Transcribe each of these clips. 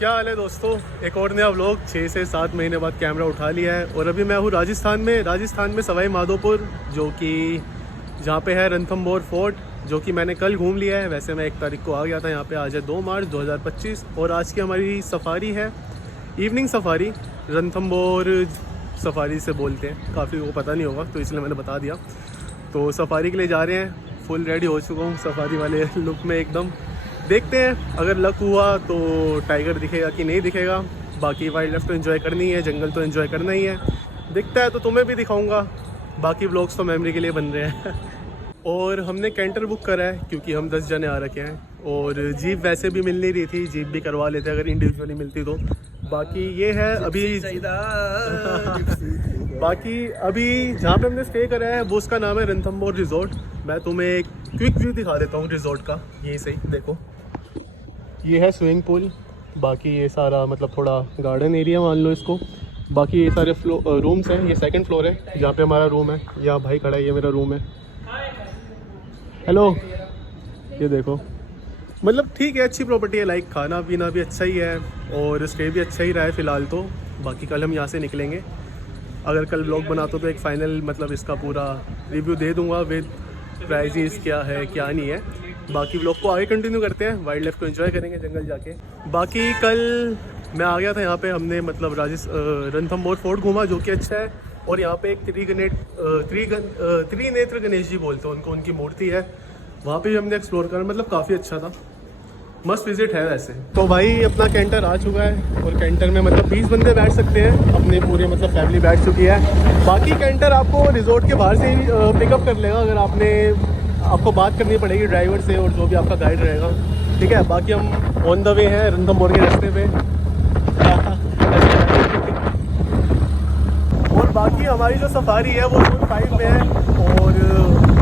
क्या हाल है दोस्तों। एक और नया व्लॉग 6 से 7 महीने बाद कैमरा उठा लिया है और अभी मैं हूँ राजस्थान में सवाई माधोपुर, जो कि जहाँ पे है रणथंभौर फोर्ट, जो कि मैंने कल घूम लिया है। वैसे मैं 1 तारीख को आ गया था यहाँ पे। आज है 2 मार्च 2025 और आज की हमारी सफारी है इवनिंग सफारी। रणथंभौर सफारी से बोलते हैं, काफ़ी को पता नहीं होगा तो इसलिए मैंने बता दिया। तो सफारी के लिए जा रहे हैं, फुल रेडी हो चुका हूँ सफारी वाले लुक में एकदम। देखते हैं अगर लक हुआ तो टाइगर दिखेगा कि नहीं दिखेगा। बाकी वाइल्ड लाइफ तो एंजॉय करनी है, जंगल तो एंजॉय करना ही है। दिखता है तो तुम्हें भी दिखाऊंगा, बाकी व्लॉग्स तो मेमोरी के लिए बन रहे हैं। और हमने कैंटर बुक करा है क्योंकि हम 10 जने आ रखे हैं और जीप वैसे भी मिल नहीं रही थी, जीप भी करवा लेते अगर इंडिविजुअली मिलती तो। बाकी ये है अभी बाकी अभी जहाँ पे हमने स्टे करा है वो उसका नाम है रणथंभौर रिजॉर्ट। मैं तुम्हें एक क्विक व्यू दिखा देता हूँ रिजॉर्ट का। यही सही देखो, ये है स्विमिंग पूल। बाकी ये सारा मतलब थोड़ा गार्डन एरिया मान लो इसको। बाकी ये सारे रूम्स हैं। ये 2nd फ्लोर है जहाँ पे हमारा रूम है। यहाँ भाई खड़ा है, ये मेरा रूम है। हेलो, ये देखो मतलब ठीक है, अच्छी प्रॉपर्टी है। लाइक खाना पीना भी अच्छा ही है और स्टे भी अच्छा ही रहा है फ़िलहाल तो। बाकी कल हम यहाँ से निकलेंगे। अगर कल ब्लॉग बनाता तो एक फ़ाइनल मतलब इसका पूरा रिव्यू दे दूँगा विद प्राइजेस क्या है क्या नहीं है। बाकी व्लॉग को आगे कंटिन्यू करते हैं, वाइल्ड लाइफ को एंजॉय करेंगे जंगल जाके। बाकी कल मैं आ गया था यहाँ पे, हमने मतलब रणथंभौर फोर्ट घूमा जो कि अच्छा है। और यहाँ पे एक त्रिनेत्र गणेश जी बोलते हैं उनको, उनकी मूर्ति है। वहाँ पे भी हमने एक्सप्लोर करा, मतलब काफ़ी अच्छा था, मस्त विजिट है वैसे। तो भाई अपना कैंटर आ चुका है और कैंटर में मतलब 20 बंदे बैठ सकते हैं, अपने पूरे मतलब फैमिली बैठ चुकी है। बाकी कैंटर आपको रिजॉर्ट के बाहर से ही पिकअप कर लेगा, अगर आपको बात करनी पड़ेगी ड्राइवर से और जो भी आपका गाइड रहेगा, ठीक है। बाकी हम ऑन द वे हैं रणथंभौर के रास्ते पे। और बाकी हमारी जो सफारी है वो जोन 5 में है और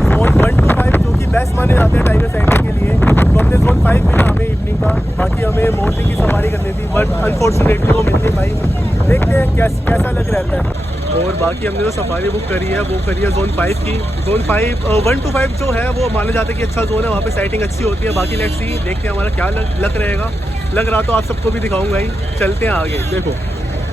जोन 1 to 5 जो कि बेस्ट माने जाते हैं टाइगर साइडिंग के लिए। तो हमने जोन 5 में हमें इवनिंग का, बाकी हमें मॉर्निंग की सफारी करनी थी बट अनफॉर्चुनेटली वो मिल नहीं पाई। देखते हैं कैसा लग रहता है। और बाकी हमने जो सफारी बुक करी है वो करी है जोन 5 की। जोन 5 1 to 5 जो है वो माना जाता है कि अच्छा जोन है, वहाँ पे साइटिंग अच्छी होती है। बाकी लेट्स सी, देखते हैं हमारा क्या लग रहेगा। लग रहा तो आप सबको भी दिखाऊंगा ही। चलते हैं आगे। देखो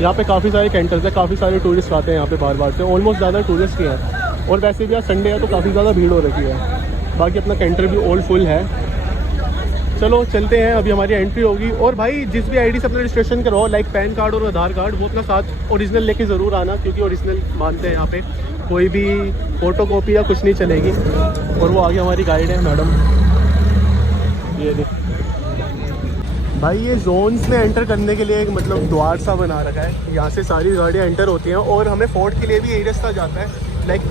यहाँ पे काफ़ी सारे कैंटर्स हैं, काफ़ी सारे टूरिस्ट आते हैं यहाँ पे बार से। ऑलमोस्ट ज़्यादा टूरिस्ट ही हैं और वैसे भी आज संडे है तो काफ़ी ज़्यादा भीड़ हो रखी है। बाकी अपना कैंटर भी ऑल फुल है। चलो चलते हैं, अभी हमारी एंट्री होगी। और भाई जिस भी आईडी से अपना रजिस्ट्रेशन करवाओ, लाइक पैन कार्ड और आधार कार्ड, वो अपना साथ ओरिजिनल लेके ज़रूर आना, क्योंकि ओरिजिनल मानते हैं यहाँ पे, कोई भी फ़ोटो कॉपी या कुछ नहीं चलेगी। और वो आगे हमारी गाइड है मैडम, ये देख भाई। ये जोन्स में एंटर करने के लिए एक मतलब द्वार सा बना रखा है, यहाँ से सारी गाड़ियाँ एंटर होती हैं। और हमें फोर्ट के लिए भी यही रास्ता जाता है, लाइक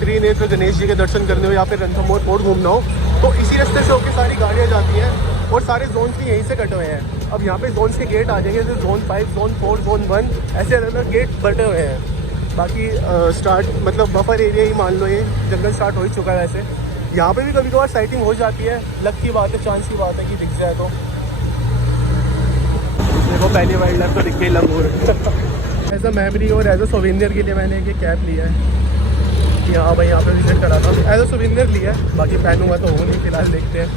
त्रिनेत्र गणेश जी के दर्शन करने हो या फिर रणथंभौर फोर्ट घूमना हो तो इसी रास्ते से होकर सारी गाड़ियाँ जाती हैं। और सारे जोन्स भी यहीं से कटे हुए हैं। अब यहाँ पे जोन्स के गेट आ जाएंगे, जैसे जोन 5, जोन 4, जोन 1, ऐसे अलग अलग गेट बटे हुए हैं। बाकी स्टार्ट मतलब बफर एरिया ही मान लो, ये जंगल स्टार्ट हो ही चुका है वैसे। यहाँ पे भी कभी कभार साइटिंग हो जाती है, लक की बात है, चांस की बात है कि दिख जाए तो। देखो पहली वाइल्ड लाइफ तो दिख गई लंगूर। एज अ मेमोरी और एज अ सोवेनियर के लिए मैंने एक कैप लिया है कि हाँ भाई यहाँ पे विजिट करा था, एज अ सोवेनियर लिया है। बाकी पहनूंगा तो हो नहीं, फिलहाल देखते हैं।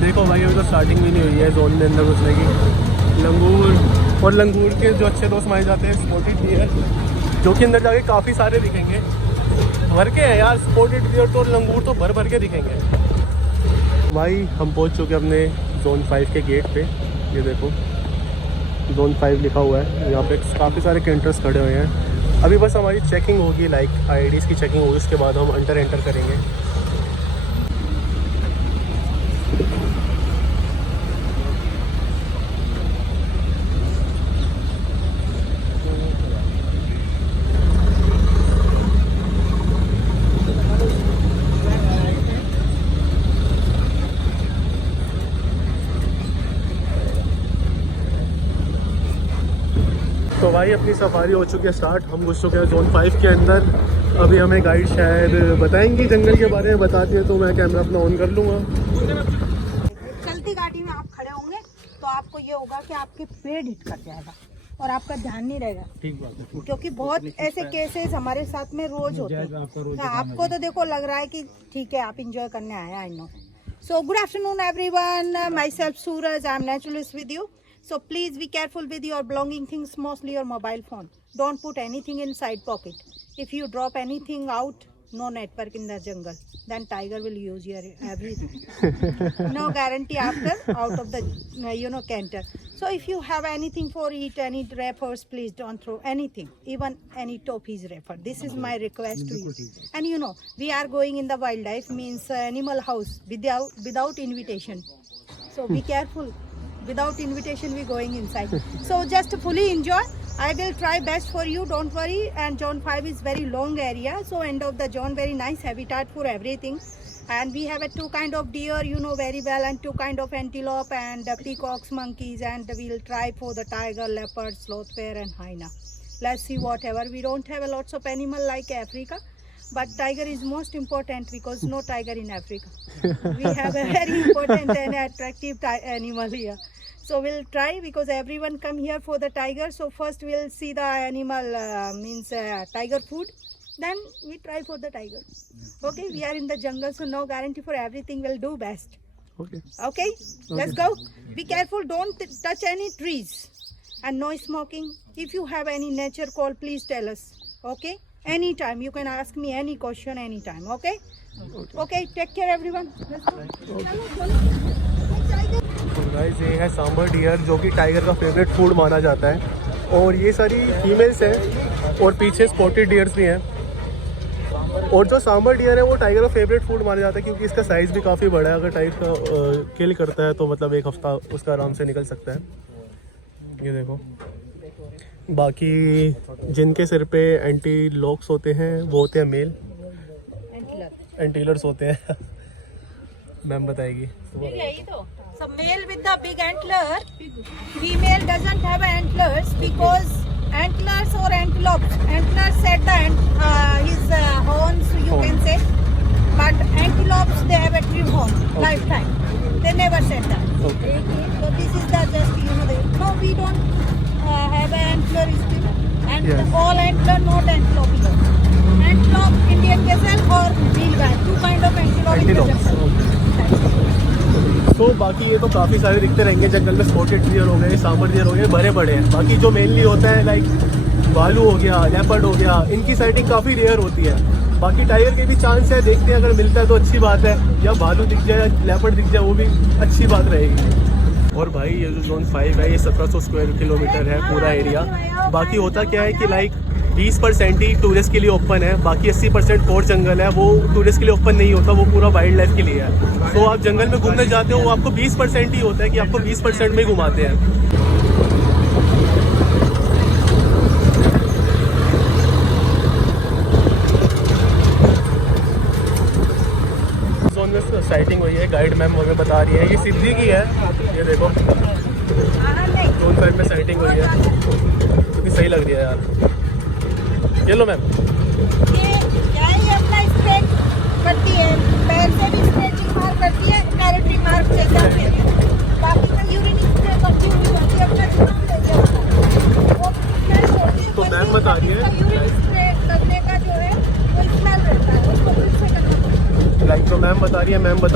देखो भाई अभी तो स्टार्टिंग भी नहीं हुई है जोन में अंदर घुसने की। लंगूर और लंगूर के जो अच्छे दोस्त माने जाते हैं स्पॉटेड डियर, जो कि अंदर जाके काफ़ी सारे दिखेंगे। भर के हैं यार स्पॉटेड डियर तो, लंगूर तो भर के दिखेंगे। भाई हम पहुंच चुके अपने जोन 5 के गेट पे। ये देखो जोन 5 लिखा हुआ है, यहाँ पे काफ़ी सारे कैंटर्स खड़े हुए हैं। अभी बस हमारी चेकिंग होगी, लाइक आईडीज़ की चेकिंग होगी, उसके बाद हम एंटर करेंगे। तो भाई अपनी सफारी हो चुकी है स्टार्ट, हम घुस चुके हैं जोन 5 के अंदर। अभी हमें गाइड शायद बताएंगी जंगल के बारे में, बताती है तो मैं कैमरा अपना ऑन कर लूँगा। चलती गाड़ी में आप खड़े होंगे तो आपको ये होगा कि आपके पेड़ हिट कर जाएगा और आपका ध्यान नहीं रहेगा। ठीक बात है, क्योंकि बहुत ऐसे केसेस हमारे साथ में रोज होते हैं। आपको तो देखो लग रहा है कि ठीक है आप इंजॉय करने आए, I know. So good afternoon everyone, myself Suraj, I am naturalist with you. So please be careful with your belonging things, mostly your mobile phone. Don't put anything inside pocket. If you drop anything out, no network in the jungle, then tiger will use your everything. No guarantee after out of the canter. So if you have anything for eat, any wrappers, please don't throw anything, even any toffees wrapper. This is my request to you. And you know, we are going in the wildlife, means animal house without invitation. So be careful. Without invitation, we going inside. So just fully enjoy. I will try best for you, don't worry. And zone 5 is very long area, so end of the zone, very nice habitat for everything. And we have a 2 kind of deer, you know very well, and 2 kind of antelope and peacocks, monkeys, and we'll try for the tiger, leopard, sloth bear and hyena. Let's see whatever. We don't have a lots of animal like Africa, but tiger is most important because no tiger in Africa. We have a very important and attractive animal here. So we'll try because everyone come here for the tiger. So first we'll see the animal, tiger food. Then we try for the tiger. Okay, we are in the jungle, so no guarantee for everything. We'll do best. Okay, let's go. Be careful, don't touch any trees. And no smoking. If you have any nature call, please tell us. Okay, anytime. You can ask me any question anytime. Okay, okay, take care everyone. Let's go. तो guys ये है sambar dear जो कि tiger का favourite food माना जाता है और ये सारी फीमेल्स हैं और पीछे स्पॉटेड डियर्स भी हैं। और जो सांबर डियर है वो टाइगर का फेवरेट फूड माना जाता है क्योंकि इसका साइज़ भी काफ़ी बड़ा है। अगर टाइगर का किल करता है तो मतलब 1 हफ्ता उसका आराम से निकल सकता है। ये देखो, बाकी जिनके सिर पे एंटीलोप्स होते हैं वो होते हैं मेल, एंटीलर्स होते हैं। मैम बताएगी। So male with the big antler, female doesn't have antlers because antlers or antelopes. Antlers set the his horns, you can say, but antelopes they have a trim horn lifetime. They never set that. Okay. So this is the just no, we don't have an antler still, and yes. All antler not antelope here. Antelope, Indian gazelle or nilgai, 2 kind of antelope. तो बाकी ये तो काफ़ी सारे दिखते रहेंगे जंगल में। Spotted deer हो गए, सांबर डियर हो गए, बड़े बड़े हैं। बाकी जो मेनली होता है लाइक भालू हो गया, लेपर्ड हो गया, इनकी साइटिंग काफ़ी रेयर होती है। बाकी टाइगर के भी चांस है, देखते हैं अगर मिलता है तो अच्छी बात है, या भालू दिख जाए या लेपर्ड दिख जाए वो भी अच्छी बात रहेगी। और भाई ये जो जोन 5 है ये 1700 स्क्वायर किलोमीटर है पूरा एरिया। बाकी होता क्या है कि लाइक 20% ही टूरिस्ट के लिए ओपन है, बाकी 80% कोर जंगल है, वो टूरिस्ट के लिए ओपन नहीं होता, वो पूरा वाइल्ड लाइफ के लिए है। तो आप जंगल में घूमने जाते हो वो आपको 20% ही होता है कि आपको 20% में ही घुमाते हैं। जोन में साइटिंग हुई है, गाइड मैम हमें बता रही है, ये सिद्धि की है। ये देखो जोन 5 में साइटिंग हुई है, कितनी सही लग रही है यार। ये लो मैम, ये अपना स्ट्रेच करती है, पैर से भी स्ट्रेचिंग मार करती है, टेरिटरी मार्क से करती है। बाकी का यूरिन स्प्रे करती हुई बाकी अपना जुबान ले जाता वो स्मेल छोड़ती है। तो मैम बता रही है यूरिन स्प्रे करने का जो है वो स्मेल रहता है, उसको फिर से करना पड़ता है। लाइक तो मैम बता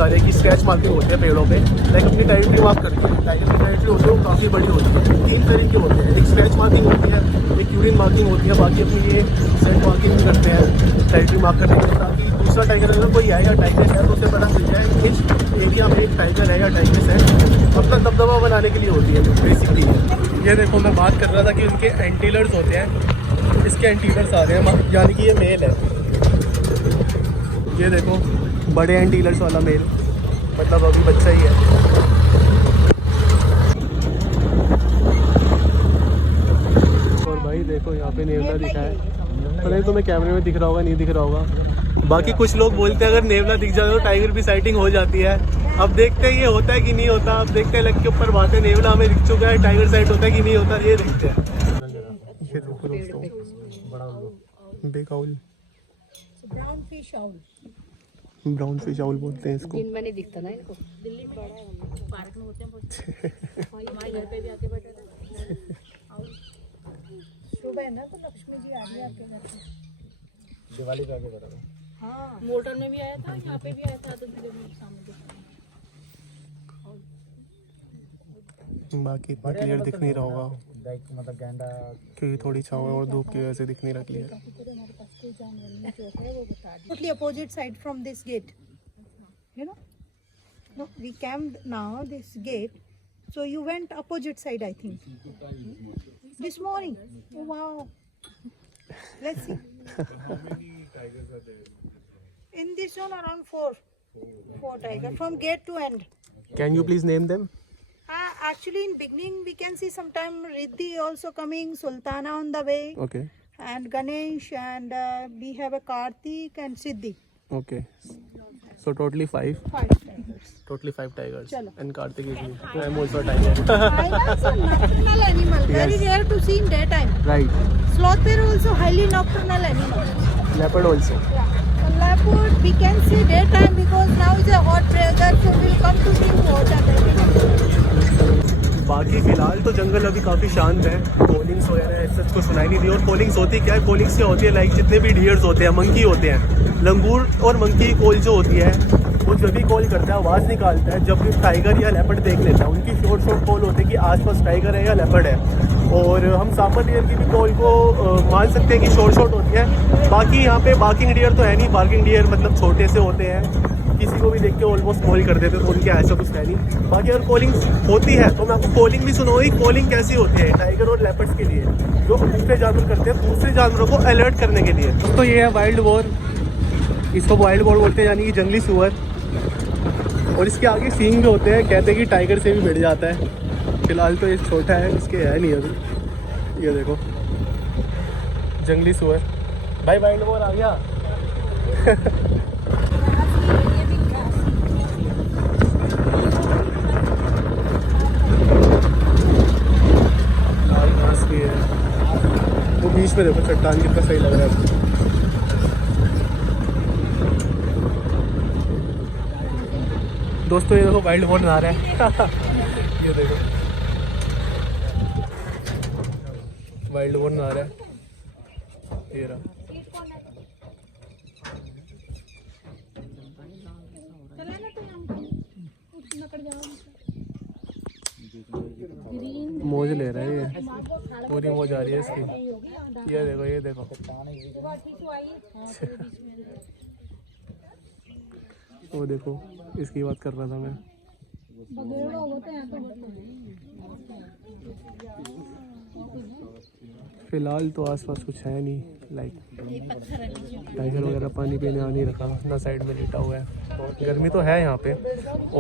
रही है कि स्क्रैच मार्किंग होती है पेड़ों पे, लाइक अपनी टेरिटरी मार्क करती है। टाइगर की टेरिटरी होती है वो काफ़ी बड़ी होती है, 3 तरीके होते हैं, एक स्क्रैच मार्किंग होती है, एक यूरिन मार्किंग होती है, बाकी अपनी ये सेंट मार्किंग भी करते हैं टेरिटरी मार्क करने के लिए, ताकि दूसरा टाइगर अगर कोई आएगा टाइगर है तो उसे पता चल जाए कि इस एरिया में एक टाइगर है या टाइगर है। अपना दबदबा बनाने के लिए होती है बेसिकली। ये देखो मैं बात कर रहा था कि उनके एंटीलर्स होते हैं, इसके एंटीलर्स आ रहे हैं, यानी कि ये मेल है। ये देखो बड़े एंटीलर्स वाला मेल, मतलब अभी बच्चा ही है। और भाई देखो यहाँ पे नेवला दिखा है, पता नहीं तुम्हें कैमरे में दिख रहा होगा नहीं दिख रहा होगा। बाकी कुछ लोग बोलते हैं अगर नेवला दिख जाए तो टाइगर भी साइटिंग हो जाती है। अब देखते हैं ये होता है कि नहीं होता, अब देखते हैं लग के ऊपर बात है। नेवला हमें दिख चुका है, टाइगर साइट होता है कि नहीं होता ये देखते हैं। ये देखो दोस्तों, बड़ा big owl, brown fish owl, brown fish owl बोलते हैं इसको। दिन में नहीं दिखता ना इनको, दिल्ली में बड़ा है, पार्क में होते हैं बहुत। हमारे घर पे भी आके बैठे थे। सुबह है ना तो लक्ष्मी जी आ रही है आपके घर पे। दिवाली का आगे बता। हाँ, मोटर में भी आया था, यहाँ पे भी आया था, तो वीडियो में सामने देखा। बाकी इतना क्लियर दिख नहीं रहा होगा मतलब गेंडा क्योंकि थोड़ी छाँव है और धूप की वजह से दिख नहीं रहा clear. Totally opposite side from this gate. You know? No, we came now this gate. So you went opposite side, I think. This morning. Oh, wow. Let's see. How many tigers are there? In this zone around four tigers from gate to end. Can you please name them? Actually in beginning we can see sometime Riddhi also coming, Sultana on the way. Okay. And Ganesh, and we have a Karthik and Siddhi. Okay. So totally 5. 5 tigers. Totally 5 tigers. Chalo. And Karthik is me. I'm also a tiger. Tigers are nocturnal animal. Very Yes. rare to see in daytime. Right. Sloth are also highly nocturnal animal. Leopard also. Yeah. So leopard we can see daytime because now is a hot weather, so we'll come to see water. बाकी फिलहाल तो जंगल अभी काफ़ी शांत है। Callings वगैरह ऐसा कुछ सुनाई नहीं दी। और कॉलिंग्स होती क्या है, कॉलिंग्स क्या होती है, लाइक जितने भी डियर्स होते हैं, मंकी होते हैं, लंगूर और मंकी कॉल जो होती है वो जब भी कॉल करता है आवाज़ निकालता है जब भी टाइगर या लेपर्ड देख लेता है। उनकी शॉर्ट कॉल होती है कि आसपास टाइगर है या लेपर्ड है। और हम सांपर डियर की भी कॉल को मान सकते हैं कि शॉर्ट होती है। बाकी यहाँ पे बार्किंग डियर तो है नहीं। बार्किंग डियर मतलब छोटे से होते हैं, किसी को भी देख के ऑलमोस्ट कॉल कर देते, तो उनके ऐसा कुछ है नहीं। बाकी अगर कॉलिंग होती है तो मैं आपको कॉलिंग भी सुनाऊंगी। कॉलिंग कैसी होती है टाइगर और लेपर्ड्स के लिए, जो दूसरे जानवर करते हैं दूसरे जानवरों को अलर्ट करने के लिए। तो ये है वाइल्ड बोर, इसको वाइल्ड बोर बोलते हैं, यानी कि जंगली सुअर। और इसके आगे सींग भी होते हैं, कहते हैं कि टाइगर से भी बढ़ जाता है। फिलहाल तो ये छोटा है, इसके है नहीं अभी। ये देखो जंगली सुअर। भाई वाइल्ड बोर आ गया। वो बीच में देखो चट्टान कितना सही लग रहा है। दोस्तों ये देखो वाइल्ड बोर नहा रहा है। ये देखो वाइल्ड बोर नहा रहा है। ये रहा। मौज ले रहा है ये, पूरी मौज आ रही है इसकी। ये देखो ये देखो। वो देखो इसकी बात कर रहा था मैं। फिलहाल तो आसपास कुछ है नहीं, लाइक टाइगर वगैरह पानी पीने आ नहीं रखा ना, साइड में लेटा हुआ है। तो गर्मी तो है यहाँ पे।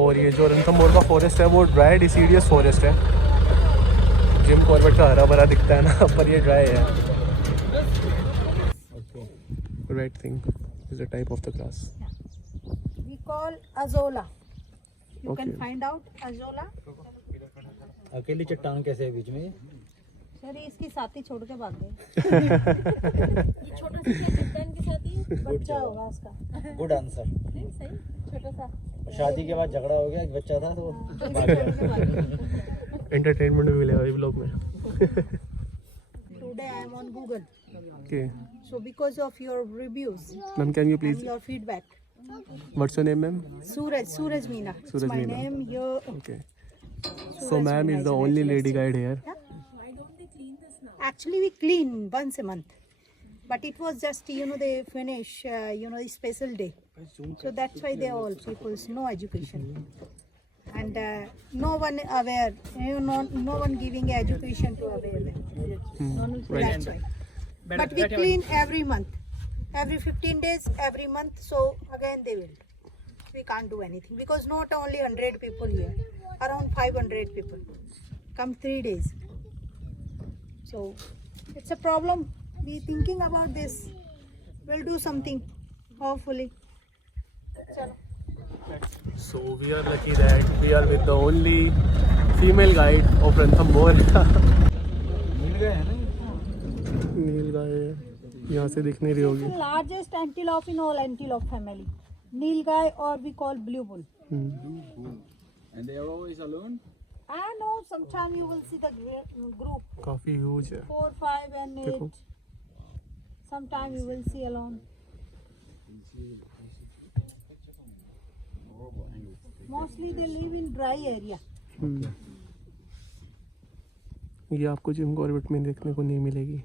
और ये जो रणथंभौर का फॉरेस्ट है वो ड्राई डिसीडियस फॉरेस्ट है। जिम कॉर्बेट का हरा भरा दिखता है ना, पर ये ड्राई है। Red thing is a type of the grass. We call azolla. You can Okay. find out azolla. अकेली चट्टान कैसे है बीच में? सर ये इसकी साथी छोड़ के भाग गए। ये छोटा सा क्या दिखता है इनके साथ ही? बच्चा होगा उसका। Good answer. सही, छोटा सा। शादी के बाद झगड़ा हो गया, एक बच्चा था तो भाग गया। एंटरटेनमेंट भी मिलेगा इस ब्लॉग में। Today I am on Google. Okay. So because of your reviews Ma'am, can you and please? your feedback, What's your name, ma'am? Suraj Meena. It's Suraj my Meena. name. Your Okay. So Suraj ma'am Meena is the an only actual lady guide here. Yeah? Actually, we clean once a month, but it was just they finish the special day, so that's why they all people's no education and no one aware, no one giving education to aware them. Right. That's why. But we clean every month, every 15 days, every month. So again they will. We can't do anything because not only 100 people here, around 500 people come 3 days. So it's a problem. We thinking about this. We'll do something, hopefully. Chalo. So we are lucky that we are with the only female guide of Ranthambore. मिल गए हैं ना? नील गाय यहाँ से दिख नहीं रही होगी। Largest antelope in all antelope family. Nilgai, or we call blue bull. And they are always alone? I know sometimes you will see the group काफी ह्यूज है 4, 5 and 8. देखो। Sometimes you will see alone. Mostly they live in dry area. ये आपको Jim Corbett में देखने को नहीं मिलेगी।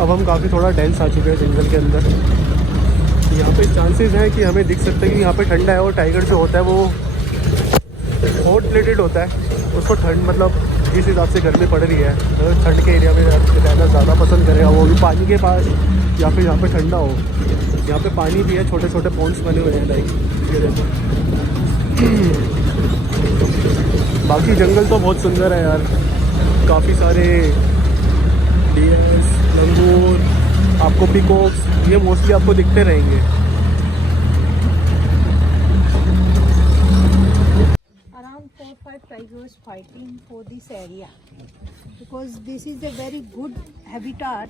अब हम काफ़ी थोड़ा डेंस आ चुके हैं जंगल के अंदर। यहाँ पे चांसेस हैं कि हमें दिख सकता है कि यहाँ पे ठंडा है, और टाइगर जो होता है वो हॉट प्लेटेड होता है। उसको ठंड मतलब जिस हिसाब से गर्मी पड़ रही है, अगर ठंड के एरिया में रहना ज़्यादा पसंद करेगा, वो भी पानी के पास या फिर यहाँ पे ठंडा हो। यहाँ पे पानी भी है, छोटे छोटे पॉन्ड्स बने हुए हैं लाइक ये देखो। बाकी जंगल तो बहुत सुंदर है यार, काफ़ी सारे डियर्स, लंगूर, आपको पिकॉक्स, ये मोस्टली आपको दिखते रहेंगे। Around 4-5 tigers fighting for this area because this is a very good habitat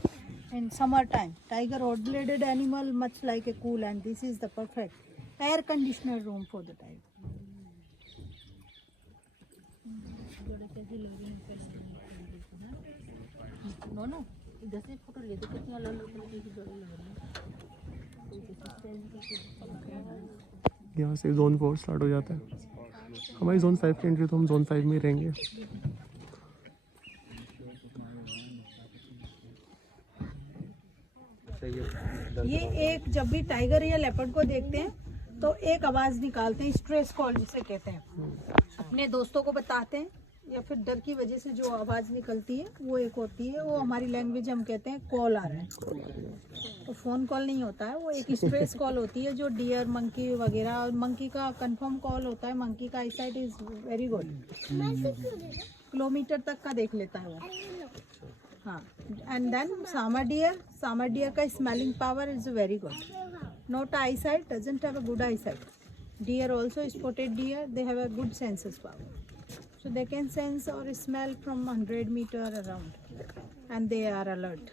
in summer time. Tiger hot-blooded animal, much like a cool, and this is the perfect air conditioner room for the tiger. दोनों इधर से photo ले दो, कितनी अलग अलग तरीके की जोड़ी लग रही है। यहाँ से जोन 4 स्टार्ट हो जाता है। हमारी जोन 5 की एंट्री, तो हम जोन 5 में ही रहेंगे। ये एक जब भी टाइगर या लेपर्ड को देखते हैं तो एक आवाज निकालते हैं, स्ट्रेस कॉल जिसे कहते हैं। अपने दोस्तों को बताते हैं या फिर डर की वजह से जो आवाज निकलती है वो एक होती है, वो हमारी लैंग्वेज हम कहते हैं कॉल आ रहा है। तो फोन कॉल नहीं होता है, वो एक स्ट्रेस कॉल होती है जो डियर, मंकी वगैरह, और मंकी का कंफर्म कॉल होता है। मंकी का eyesight is very good, kilometre तक का देख लेता है वो। हाँ, एंड देन सामा डियर का smelling power is very good, not eyesight, doesn't have a good eyesight. Deer also, spotted deer, they have a good senses power, so they can sense or smell from 100 meter around and they are alert.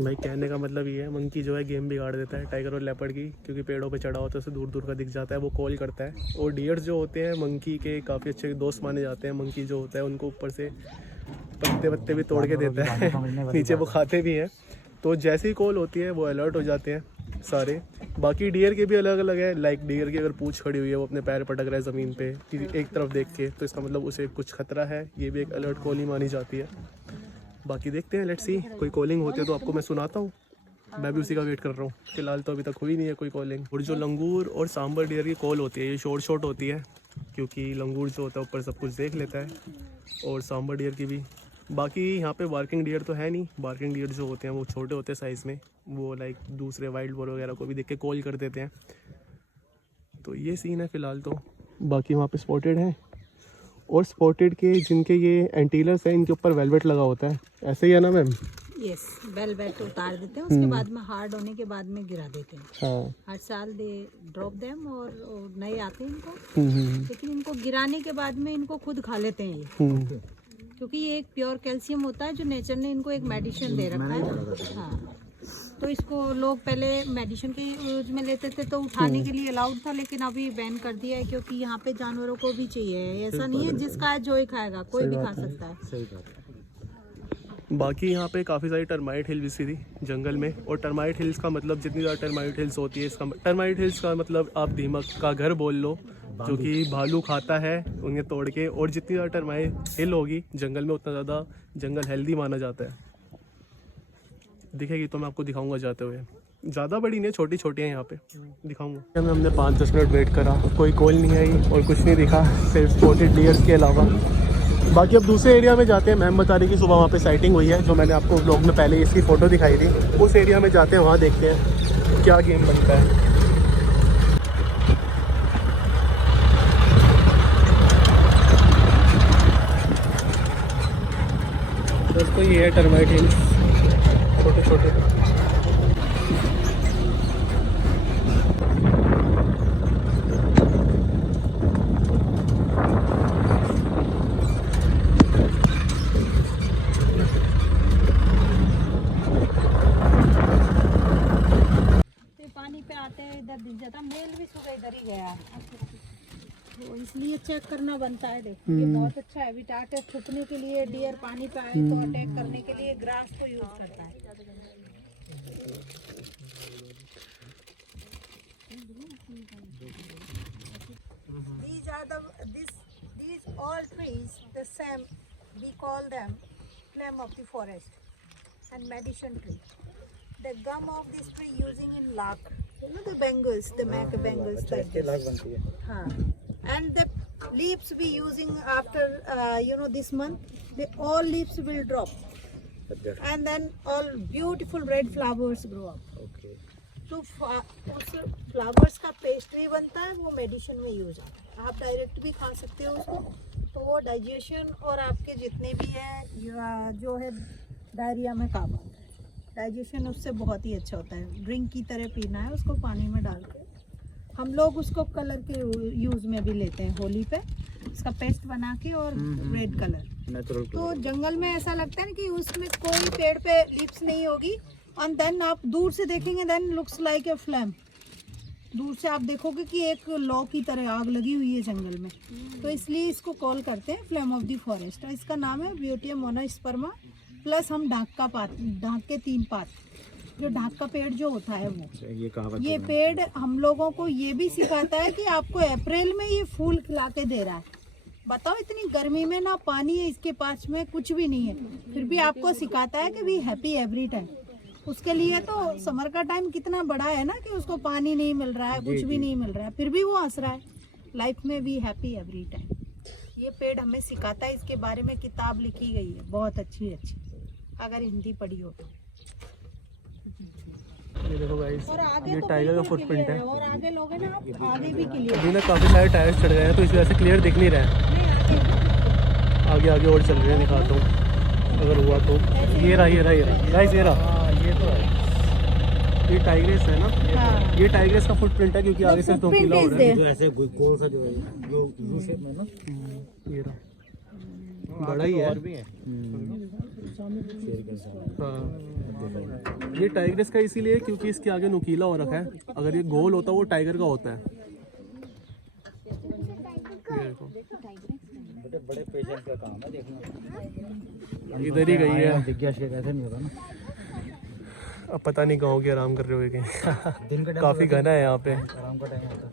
भाई कहने का मतलब ये है, monkey जो है game बिगाड़ देता है टाइगर और लेपर्ड की, क्योंकि पेड़ों पे चढ़ा होता है उसे दूर दूर का दिख जाता है, वो कॉल करता है। और डियर्स जो होते हैं मंकी के काफ़ी अच्छे दोस्त माने जाते हैं। मंकी जो होता है उनको ऊपर से पत्ते वत्ते भी तोड़ के देता है, नीचे वो खाते भी हैं। तो जैसे ही कॉल होती है वो अलर्ट हो जाते हैं सारे। बाकी डियर के भी अलग अलग है, लाइक डियर की अगर पूंछ खड़ी हुई है, वो अपने पैर पटक रहा है ज़मीन पे एक तरफ देख के, तो इसका मतलब उसे कुछ खतरा है, ये भी एक अलर्ट कॉल ही मानी जाती है। बाकी देखते हैं, लेट्स सी, कोई कॉलिंग होती है तो आपको मैं सुनाता हूँ। मैं भी उसी का वेट कर रहा हूँ, फिलहाल तो अभी तक हुई नहीं है कोई कॉलिंग। और जो लंगूर और सांबर डियर की कॉल होती है ये शॉर्ट होती है, क्योंकि लंगूर जो होता है ऊपर सब कुछ देख लेता है, और सांबर डियर की भी। बाकी यहाँ पे बार्किंग डियर तो है नहीं, बार्किंग डियर जो होते हैं वो छोटे होते हैं साइज़ में, वो लाइक दूसरे वाइल्ड बोर वगैरह को भी देख के कॉल कर देते हैं। तो ये सीन है फ़िलहाल तो। बाकी वहाँ पे स्पॉटेड हैं, और स्पॉटेड के जिनके ये एंटीलर्स हैं इनके ऊपर वेलवेट लगा होता है, ऐसे ही है ना मैम? यस, वेलवेट उतार देते हैं, उसके बाद में हार्ड होने के बाद में गिरा देते हैं। हाँ, हर साल दे ड्रॉप देम, और नए आते हैं इनको, लेकिन इनको गिराने के बाद में इनको खुद खा लेते हैं ये, क्योंकि ये एक प्योर कैल्शियम होता है जो नेचर ने इनको एक मेडिसिन दे रखा है। हाँ, तो इसको लोग पहले मेडिसिन के यूज में लेते थे तो उठाने के लिए अलाउड था, लेकिन अभी बैन कर दिया है, क्योंकि यहाँ पे जानवरों को भी चाहिए। ऐसा नहीं है जिसका है जो ही खाएगा, कोई भी खा सकता है। सही बात है। बाकी यहाँ पे काफ़ी सारी टर्माइट हिल्स भी थी जंगल में, और टर्माइट हिल्स का मतलब जितनी ज़्यादा टर्माइट हिल्स होती है, इसका टर्माइट हिल्स का मतलब आप दीमक का घर बोल लो, जो कि भालू खाता है उन्हें तोड़ के। और जितनी ज़्यादा टर्माइट हिल होगी जंगल में, उतना ज़्यादा जंगल हेल्दी माना जाता है। दिखेगी तो मैं आपको दिखाऊंगा जाते हुए। ज़्यादा बड़ी नहीं है, छोटी छोटी है। यहाँ पे दिखाऊंगा। हमने 5-10 मिनट वेट करा, कोई कॉल नहीं आई और कुछ नहीं दिखा, सिर्फ स्पॉटेड डियर्स के अलावा। बाकी अब दूसरे एरिया में जाते हैं। मैम बता रही कि सुबह वहाँ पे साइटिंग हुई है, जो मैंने आपको ब्लॉग में पहले इसकी फ़ोटो दिखाई थी। उस एरिया में जाते हैं, वहाँ देखते हैं क्या गेम बनता है। दोस्तों ये है टर्माइट हिल्स, छोटे छोटे। पानी पे आते हैं इधर दिख जाता, मेल भी सुबह इधर ही गया है, तो इसलिए चेक करना बनता है। देखो ये बहुत अच्छा हैबिटेट है छुपने के लिए। डियर पानी पे आए तो अटैक करने के लिए ग्रास को यूज करता है। These all trees the same, we call them flame of the forest and medicine tree. The gum of this tree using in lak, you know the bangles, the make bangles like this. Lakh बनती है। हाँ. And the leaves we using after this month, the all leaves will drop, and then all beautiful red flowers grow up. Okay. तो उस flowers का pastry बनता है, वो medicine में यूज आता है। आप डायरेक्ट भी खा सकते हो उसको, तो वो डाइजेशन और आपके जितने भी है जो है डायरिया में काम आता है। डाइजेशन उससे बहुत ही अच्छा होता है। ड्रिंक की तरह पीना है उसको पानी में डाल के। हम लोग उसको कलर के यूज में भी लेते हैं होली पे, इसका पेस्ट बना के और रेड कलर नेचुरल। तो जंगल में ऐसा लगता है ना कि उसमें कोई पेड़ पे लीव्स नहीं होगी, एंड देन आप दूर से देखेंगे then looks like a flame. दूर से आप देखोगे कि एक लौ की तरह आग लगी हुई है जंगल में, तो इसलिए इसको कॉल करते हैं फ्लेम ऑफ द फॉरेस्ट। इसका नाम है ब्यूटियम मोनोस्पर्मा प्लस हम ढाक के 3 पात, जो ढाक का पेड़ जो होता है वो ये पेड़ हम लोगों को ये भी सिखाता है कि आपको अप्रैल में ये फूल खिला के दे रहा है। बताओ इतनी गर्मी में ना पानी है इसके पास में, कुछ भी नहीं है, फिर भी आपको सिखाता है कि बी हैप्पी एवरी टाइम। उसके लिए तो समर का टाइम कितना बड़ा है ना कि उसको पानी नहीं मिल रहा है, कुछ भी नहीं मिल रहा है, फिर भी वो हंस रहा है। लाइफ में बी हैप्पी एवरी टाइम। ये पेड़ हमें सिखाता है, इसके बारे में किताब लिखी गई है बहुत अच्छी अच्छी, अगर हिंदी पढ़ी हो तो। ये देखो गाइस, और आगे ये तो टाइगर का बिल्कुल फुटप्रिंट clear है। और आगे लोगे ना आप, आगे भी क्लियर अभी ना काफ़ी सारे टायर्स चढ़ गए हैं, तो इस वजह से क्लियर दिख नहीं रहा है। आगे आगे और चल रहे हैं, दिखाता हूँ अगर हुआ तो। ये रहा गाइस, ये रहा। ये तो है। ये टाइग्रेस है ना, हाँ। ये टाइग्रेस का फुटप्रिंट है क्योंकि आगे से 2 किलो हो रहा है। जो ऐसे गोल सा जो है, जो यू शेप में ना, ये रहा, बड़ा ही है। और भी है। हाँ, ये टाइग्रेस का इसीलिए क्योंकि इसके आगे नुकीला हो रखा है। अगर ये गोल होता वो टाइगर का होता है। ये देखो, बड़े पेशेंट का काम है देखना। इधर ही गई है। जिज्ञासा के कैसे नहीं होता ना। अब पता नहीं कहाँ के आराम कर रहे हो। दिन का काफ़ी घना है यहाँ पे। आराम का टाइम होता है।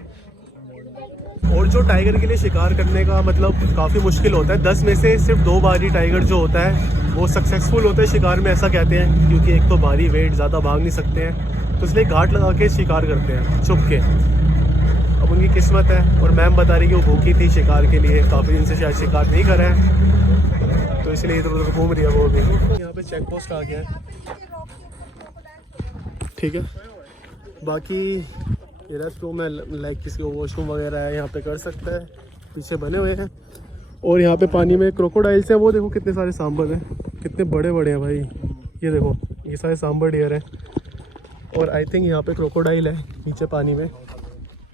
और जो टाइगर के लिए शिकार करने का मतलब काफ़ी मुश्किल होता है। 10 में से सिर्फ 2 बार ही टाइगर जो होता है वो सक्सेसफुल होता है शिकार में, ऐसा कहते हैं। क्योंकि एक तो भारी वेट, ज़्यादा भाग नहीं सकते हैं, तो इसलिए घाट लगा के शिकार करते हैं छुप के। अब उनकी किस्मत है। और मैम बता रही कि वो भूखी थी शिकार के लिए, काफ़ी दिन से शायद शिकार नहीं करा है, तो इसलिए इधर उधर घूम रही है वो भी। यहाँ पे चेक पोस्ट आ गया है, ठीक है। बाकी ये रेस्ट रूम है, लाइक किसी को वॉशरूम वगैरह है यहाँ पे कर सकता है, पीछे बने हुए हैं। और यहाँ पे पानी में क्रोकोडाइल्स हैं, वो देखो कितने सारे सांबर हैं, कितने बड़े बड़े हैं भाई। ये देखो, ये सारे सांबर डियर हैं। और आई थिंक यहाँ पे क्रोकोडाइल है नीचे पानी में।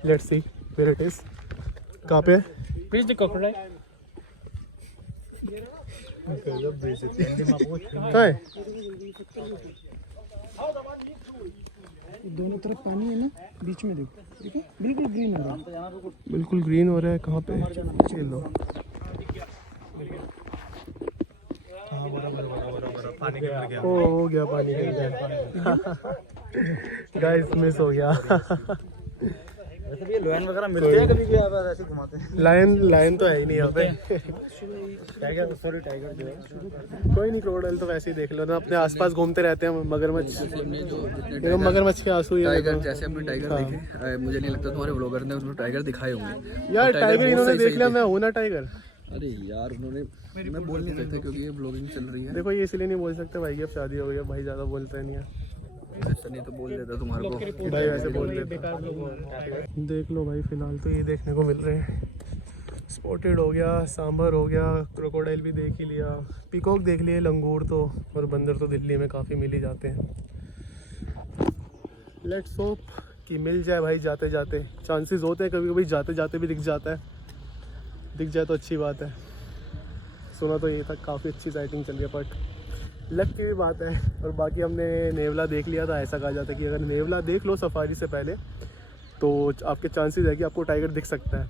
Let's see where it is. कहाँ पे है? कहाँ है? दोनों तरफ पानी है ना, बीच में देखो, देखो बिल्कुल ग्रीन हो रहा है। बिल्कुल ग्रीन हो रहा है। कहाँ पे? चलो हो गया पानी। गाइस मिस हो गया। वैसे भी ये लायन वगैरह मिलते हैं कभी भी आप ऐसे घुमाते हैं? लायन तो है ही नहीं यहाँ पे। टाइगर, सॉरी टाइगर जो है कोई नहीं, क्रोकोडाइल तो वैसे ही देख लो ना, अपने आसपास घूमते रहते हैं मगरमच्छ। देखो मगरमच्छ के आंसू ये टाइगर जैसे हमने टाइगर देखे, मुझे नहीं लगता तुम्हारे व्लॉगर ने उसमें टाइगर दिखाए होंगे यार। टाइगर इन्होंने देख लिया, मैं हूँ ना टाइगर। अरे यार उन्होंने, मैं बोल नहीं सकता क्योंकि ये ब्लॉगिंग चल रही है। देखो ये इसलिए नहीं बोल सकते भाई, अब शादी हो गई, भाई ज्यादा बोलता नहीं है। ऐसा नहीं तो बोल देता तुम्हारे को, भाई वैसे बोल देता। देख लो भाई, फिलहाल तो ये देखने को मिल रहे हैं। स्पॉटेड हो गया, सांभर हो गया, क्रोकोडाइल भी देख ही लिया, पीकॉक देख लिए, लंगूर तो, और बंदर तो दिल्ली में काफ़ी मिल ही जाते हैं। लेट्स होप कि मिल जाए भाई जाते जाते। चांसेस होते हैं कभी कभी जाते जाते भी दिख जाता है, दिख जाए तो अच्छी बात है। सुना तो ये था काफ़ी अच्छी साइटिंग चल रही है, बट लक की भी बात है। और बाकी हमने नेवला देख लिया था। ऐसा कहा जाता है कि अगर नेवला देख लो सफारी से पहले तो आपके चांसेस है कि आपको टाइगर दिख सकता है।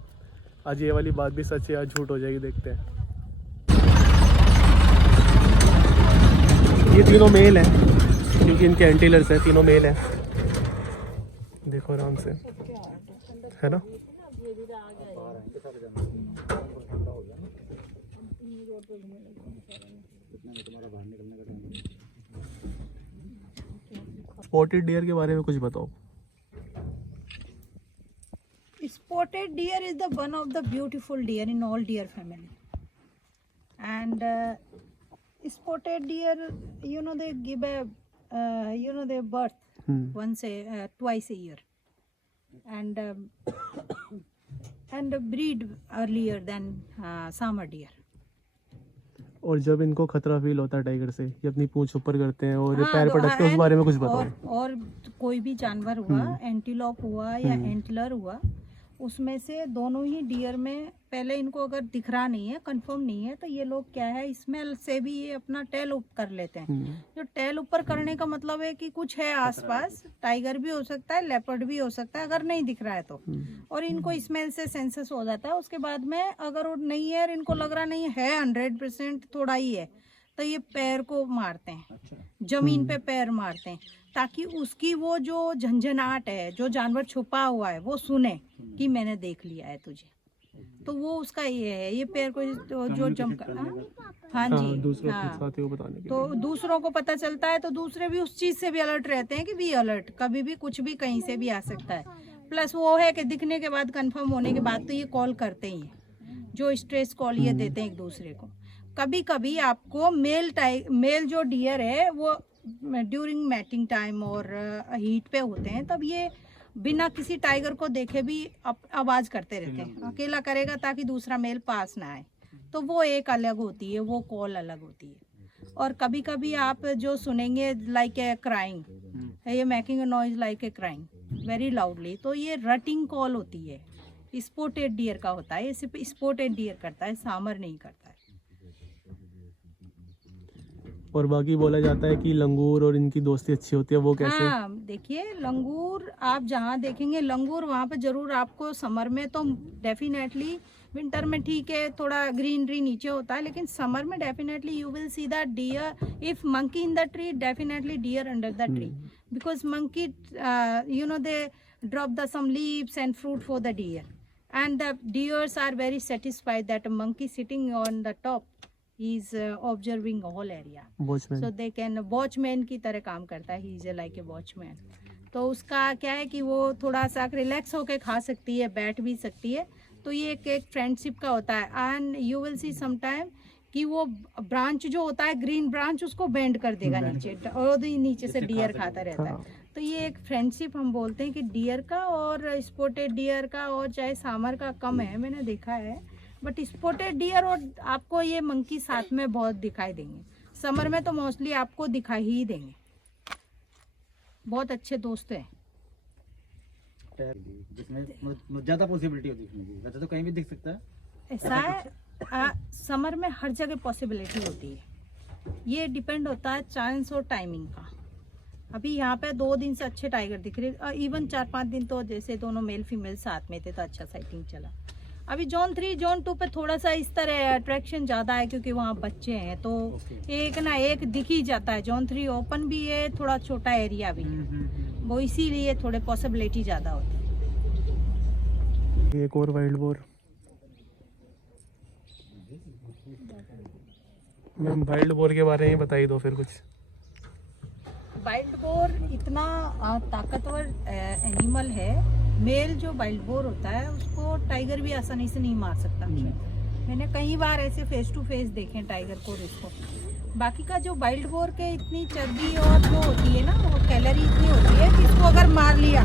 आज ये वाली बात भी सच है या झूठ हो जाएगी, देखते हैं। ये तीनों मेल हैं क्योंकि इनके एंटीलर्स हैं, तीनों मेल हैं। देखो आराम से, है ना। स्पॉटेड डियर के बारे में कुछ बताओ। Spotted deer is the one of the beautiful deer in all deer family, and spotted deer, you know, they give a their birth twice a year, and breed earlier than summer deer. और जब इनको खतरा feel होता है tiger से, ये अपनी पूंछ ऊपर करते हैं और पैर पटकते हैं, उस बारे में कुछ बताओ। और कोई भी जानवर हुआ, एंटीलोप हुआ या एंटलर हुआ, उसमें से दोनों ही डियर में पहले इनको अगर दिख रहा नहीं है, कंफर्म नहीं है, तो ये लोग क्या है, स्मेल से भी ये अपना टेल ऊपर कर लेते हैं। जो टेल ऊपर करने का मतलब है कि कुछ है आसपास, टाइगर भी हो सकता है, लेपर्ड भी हो सकता है, अगर नहीं दिख रहा है तो। और इनको स्मेल से सेंसस हो जाता है। उसके बाद में अगर वो नहीं है और इनको लग रहा नहीं है 100% थोड़ा ही है, तो ये पैर को मारते हैं, जमीन पे पैर मारते हैं, ताकि उसकी वो जो झंझनाहट है, जो जानवर छुपा हुआ है, वो सुने कि मैंने देख लिया है तुझे। तो वो उसका ये है, ये पैर को जो जंप कर, हाँ जी, दूसरों हाँ, के साथ ही वो बताने के तो दूसरों को पता चलता है, तो दूसरे भी उस चीज से भी अलर्ट रहते हैं कि बी अलर्ट, कभी भी कुछ भी कहीं से भी आ सकता है। प्लस वो है कि दिखने के बाद, कंफर्म होने के बाद तो ये कॉल करते ही हैं, जो स्ट्रेस कॉल ये देते हैं एक दूसरे को। कभी कभी आपको मेल जो डियर है वो ड्यूरिंग मैटिंग टाइम और हीट पे होते हैं, तब ये बिना किसी टाइगर को देखे भी आवाज करते रहते हैं। अकेला करेगा ताकि दूसरा मेल पास ना आए, तो वो एक अलग होती है, वो कॉल अलग होती है। और कभी कभी आप जो सुनेंगे लाइक ए क्राइंग, ये making a noise like a crying very loudly, तो ये रटिंग कॉल होती है, स्पॉटेड डियर का होता है। ये सिर्फ स्पॉटेड डियर करता है, सामर नहीं करता है। और बाकी बोला जाता है कि लंगूर और इनकी दोस्ती अच्छी होती है, वो कैसे? हाँ, देखिए लंगूर आप जहाँ देखेंगे लंगूर, वहाँ पे जरूर आपको समर में तो डेफिनेटली, विंटर में ठीक है थोड़ा ग्रीनरी नीचे होता है, लेकिन समर में definitely you will see the deer, if monkey in the tree, definitely deer under the tree, because monkey they drop the some leaves and fruit for the deer, and the deers are very satisfied that monkey sitting on the top is observing a whole area, so they can, watchman की तरह काम करता है, he is like a watchman। तो उसका क्या है कि वो थोड़ा सा रिलैक्स होके खा सकती है, बैठ भी सकती है, तो ये एक फ्रेंडशिप का होता है। And you will C sometime कि वो ब्रांच जो होता है, ग्रीन ब्रांच, उसको बेंड कर देगा नीचे, और नीचे से डियर खाता रहता है। तो ये एक फ्रेंडशिप हम बोलते हैं कि डियर का और स्पॉटेड डियर का, और चाहे सामर का कम है, मैंने देखा है, बट स्पॉटेड डियर और आपको ये मंकी साथ में बहुत दिखाई देंगे। समर में तो मोस्टली आपको दिखाई ही देंगे, बहुत अच्छे दोस्त हैं। जिसमें ज्यादा पॉसिबिलिटी होती है, वैसे तो कहीं भी दिख सकता है। ऐसा है, समर में हर जगह पॉसिबिलिटी होती है, ये डिपेंड होता है चांस और टाइमिंग का। अभी यहाँ पे 2 दिन से अच्छे टाइगर दिख रहे, इवन 4-5 दिन तो जैसे दोनों मेल फीमेल साथ में थे तो अच्छा साइटिंग चला। अभी जोन 3 जोन 2 पे थोड़ा सा इस तरह अट्रैक्शन ज़्यादा है, क्योंकि वहाँ बच्चे हैं, तो एक ना एक दिख ही जाता है। जोन 3 ओपन भी है, थोड़ा छोटा एरिया भी है, वो इसीलिए थोड़े पॉसिबिलिटी ज़्यादा होती है। एक और wild boar. Ma'am wild boar के बारे में बताइए दो फिर कुछ। वाइल्ड बोर इतना ताकतवर एनिमल है। मेल जो वाइल्ड बोर होता है उसको टाइगर भी आसानी से नहीं मार सकता। मैंने कई बार ऐसे फेस टू फेस देखे टाइगर को, इसको। बाकी का जो वाइल्ड बोर के इतनी चर्बी और जो होती है ना, वो कैलोरी इतनी होती है कि इसको अगर मार लिया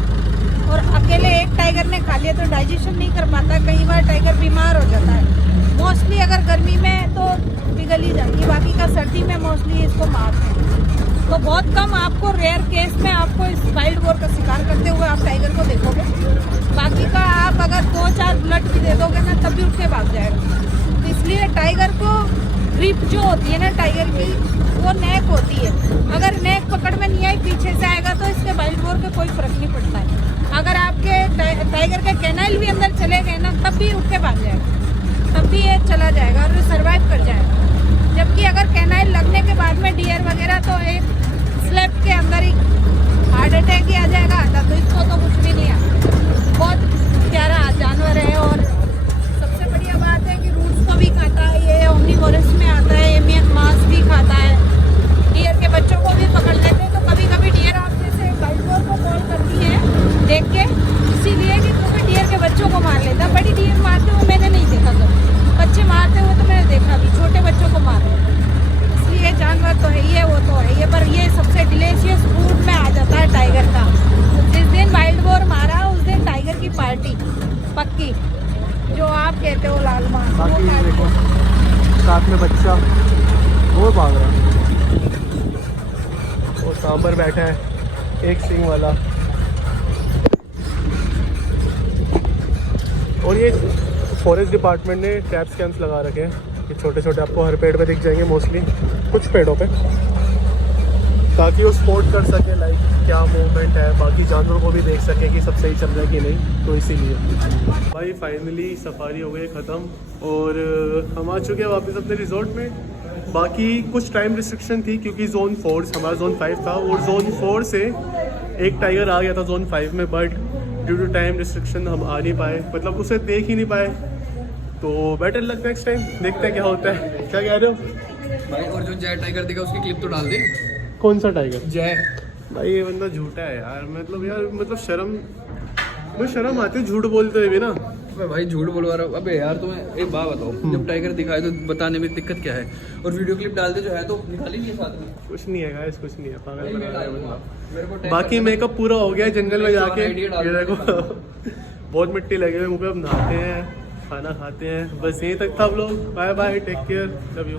और अकेले एक टाइगर ने खा लिया तो डाइजेशन नहीं कर पाता। कई बार टाइगर बीमार हो जाता है। मोस्टली अगर गर्मी में तो पिघल ही जाती है, बाकी का सर्दी में मोस्टली इसको मारते हैं। तो बहुत कम आपको रेयर केस में आपको इस वाइल्ड बोर का शिकार करते हुए आप टाइगर को देखोगे। बाकी का आप अगर 2-4 बुलेट भी दे दोगे ना तब भी उठ के भाग जाएगा। तो इसलिए टाइगर को ग्रिप जो होती है ना टाइगर की, वो नेक होती है। अगर नेक पकड़ में नहीं आई, पीछे से आएगा तो इसके वाइल्ड बोर का कोई फर्क नहीं पड़ता है। अगर आपके टाइगर के कैनाइल भी अंदर चले गए ना तब भी उठ के भाग जाएगा, तब भी ये चला जाएगा और सर्वाइव कर जाएगा। जबकि अगर कैनाइल लगने के बाद में डियर वगैरह तो एक स्लेप के अंदर ही हार्ट अटैक ही आ जाएगा आधा। तो इसको तो कुछ भी नहीं आता। बहुत प्यारा जानवर है और सबसे बढ़िया बात है कि रूट्स को भी खाता है। ये ओमनीवोरस में आता है। ये मांस भी खाता है। डियर के बच्चों को भी पकड़ लेते हैं। तो कभी कभी डियर आप जैसे वाइल्ड बोर को कॉल करती है देख के, इसीलिए कि कभी डियर के बच्चों को मार लेता। बड़ी डियर मारते हुए मैंने नहीं देखा कभी। बच्चे मारते हुए तो मैंने देखा भी, छोटे बच्चों को मार रहे। इसलिए जानवर तो है ही है, वो तो है ही, पर ये सबसे डिलीशियस फूड में आ जाता है टाइगर का। जिस दिन वाइल्ड बोर मारा उस दिन टाइगर की पार्टी पक्की, जो आप कहते हो लाल मांस। बाकी ये देखो साथ में बच्चा वो भाग रहा है और सांबर बैठा है एक सिंग वाला। और ये फॉरेस्ट डिपार्टमेंट ने ट्रैप्स कैंप्स लगा रखे हैं। ये छोटे छोटे आपको हर पेड़ पे दिख जाएंगे, मोस्टली कुछ पेड़ों पे, ताकि वो स्पॉट कर सके लाइक क्या मूवमेंट है, बाकी जानवरों को भी देख सके कि सब सही चल रहा है कि नहीं। तो इसीलिए भाई फाइनली सफारी हो गई ख़त्म और हम आ चुके हैं वापस अपने रिजॉर्ट में। बाकी कुछ टाइम रिस्ट्रिक्शन थी क्योंकि जोन 4 हमारा जोन 5 था और जोन 4 से एक टाइगर आ गया था जोन 5 में, but due to time restriction हम आ नहीं पाए, मतलब उसे देख ही नहीं पाए। तो बेटर लक नेक्स्ट टाइम, देखते हैं क्या होता है। क्या कह रहे हो भाई? और जो जय टाइगर दिखा उसकी क्लिप तो डाल दे। कौन सा टाइगर? जय भाई ये बंदा झूठा है यार, मतलब शर्म आती है झूठ बोलते हुए भी ना। अबे भाई झूठ बोलवा रहा हूँ। अबे यार तुम्हें एक बात बताओ, जब टाइगर दिखाए तो बताने में दिक्कत क्या है? और वीडियो क्लिप डाल दे जो है तो निकाली नहीं है साथ में। कुछ नहीं है गाइस, कुछ नहीं है, पागल बना रहा है बंदा। मेरे को बाकी मेकअप पूरा हो गया जंगल में जाके। idea ये देखो बहुत मिट्टी लगे हुए मुँह पे। अब नहाते हैं, खाना खाते हैं, बस यहीं तक था। आप लोग bye bye, take care, love you.